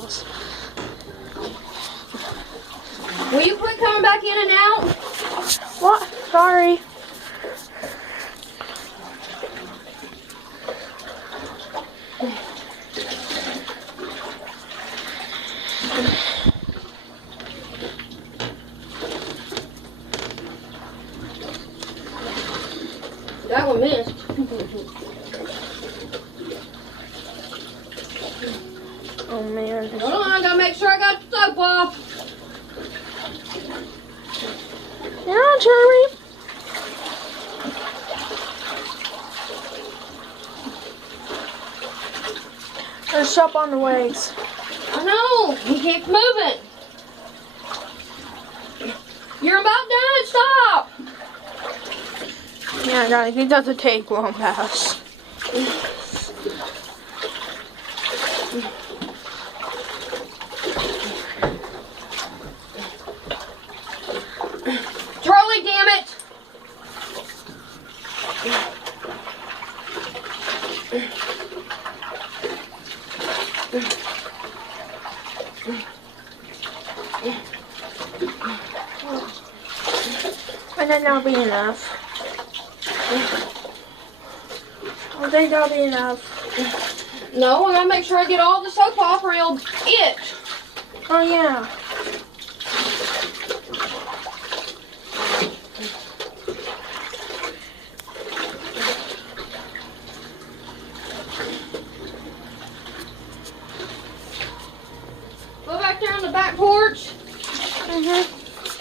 balls. Will you quit coming back in and out? What? Sorry. That one missed. Oh man. Hold on, I gotta make sure I got the soap off. Yeah, Cherry. There's soap on the waves. I know, he keeps moving. You're about done, stop. Yeah, guys, it doesn't take long pass. Charlie, damn it. And then that'll be enough. I think that'll be enough. No, I gotta make sure I get all the soap off or it'll itch. Oh yeah. Go back there on the back porch. Mhm.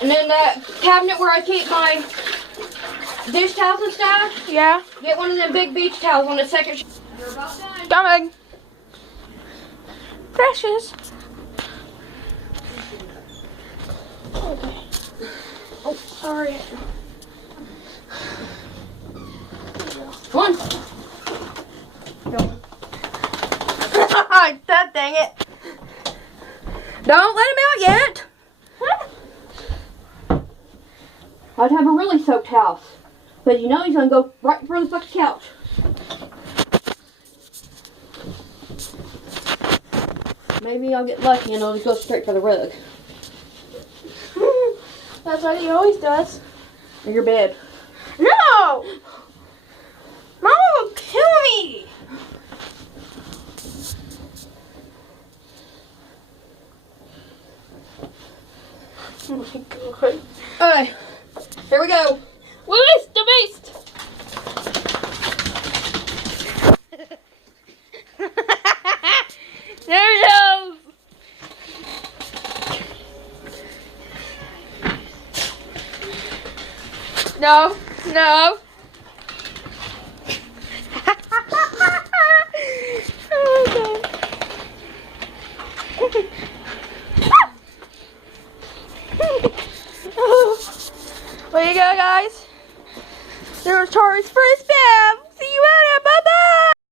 And then that cabinet where I keep my dish towels and stuff. Yeah. Get one of them big beach towels on the second shelf. You're about done. Coming. Precious. Okay. Oh, sorry. Come on. That dang it. Don't let him out yet. I'd have a really soaked house. But you know he's gonna go right in front of the fucking couch. Maybe I'll get lucky and it'll just go straight for the rug. That's what he always does. Or your bed. No! Mama will kill me! Oh my god. Alright. Here we go. Willis the Beast! There it goes! No, no. Oh my god. There you go, guys. There's Charlie's first spam. See you later. Bye-bye.